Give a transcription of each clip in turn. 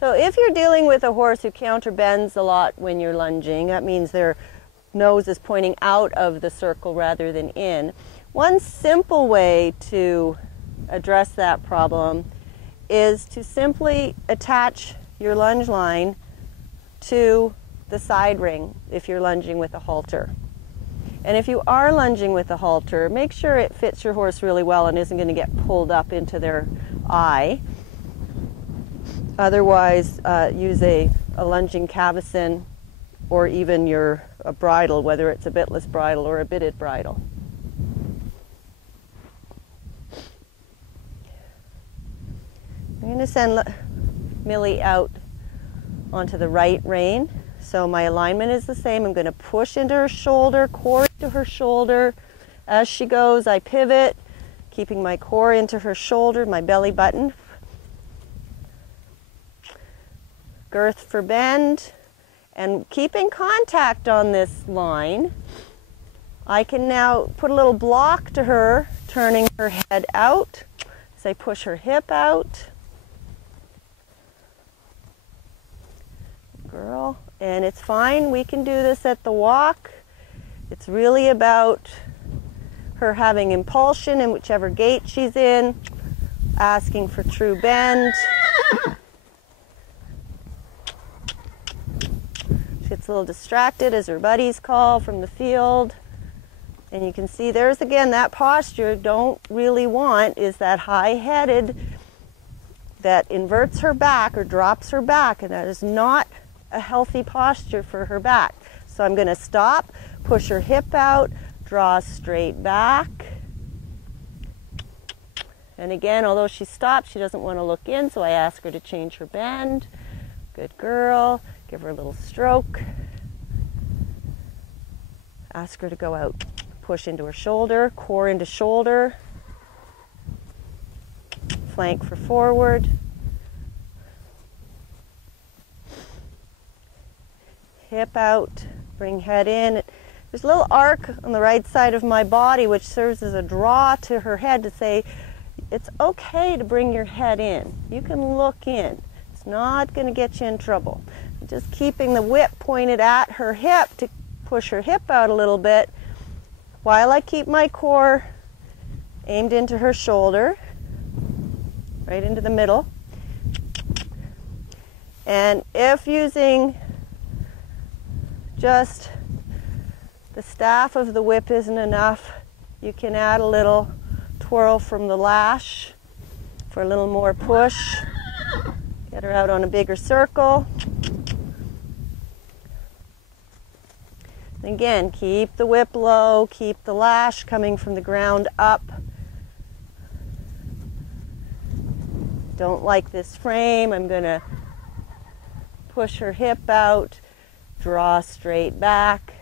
So if you're dealing with a horse who counterbends a lot when you're lunging, that means their nose is pointing out of the circle rather than in. One simple way to address that problem is to simply attach your lunge line to the side ring if you're lunging with a halter. And if you are lunging with a halter, make sure it fits your horse really well and isn't going to get pulled up into their eye. Otherwise, use a lunging cavesson or even a bridle, whether it's a bitless bridle or a bitted bridle. I'm going to send Millie out onto the right rein. So my alignment is the same. I'm going to push into her shoulder, core into her shoulder. As she goes, I pivot, keeping my core into her shoulder, my belly button. Girth for bend, and keeping contact on this line, I can now put a little block to her, turning her head out as I push her hip out. Girl, and it's fine, we can do this at the walk. It's really about her having impulsion in whichever gait she's in, asking for true bend. She gets a little distracted as her buddies call from the field. And you can see there's again that posture don't really want is that high-headed that inverts her back or drops her back, and that is not a healthy posture for her back. So I'm going to stop, push her hip out, draw straight back. And again, although she stops, she doesn't want to look in, so I ask her to change her bend. Good girl. Give her a little stroke. Ask her to go out. Push into her shoulder, core into shoulder. Flank for forward. Hip out, bring head in. There's a little arc on the right side of my body which serves as a draw to her head to say it's okay to bring your head in. You can look in. It's not going to get you in trouble. Just keeping the whip pointed at her hip to push her hip out a little bit while I keep my core aimed into her shoulder, right into the middle. And if using just the staff of the whip isn't enough, you can add a little twirl from the lash for a little more push. Get her out on a bigger circle. Again, keep the whip low, keep the lash coming from the ground up. Don't like this frame. I'm going to push her hip out, draw straight back.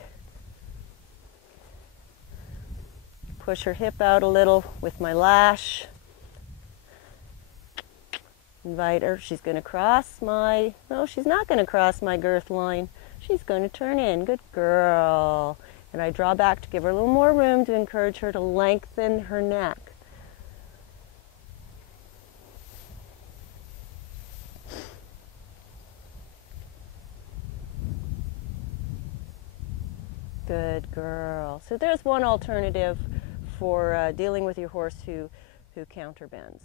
Push her hip out a little with my lash. Invite her. She's going to cross my, no, she's not going to cross my girth line. She's going to turn in. Good girl. And I draw back to give her a little more room to encourage her to lengthen her neck. Good girl. So there's one alternative for dealing with your horse who counterbends.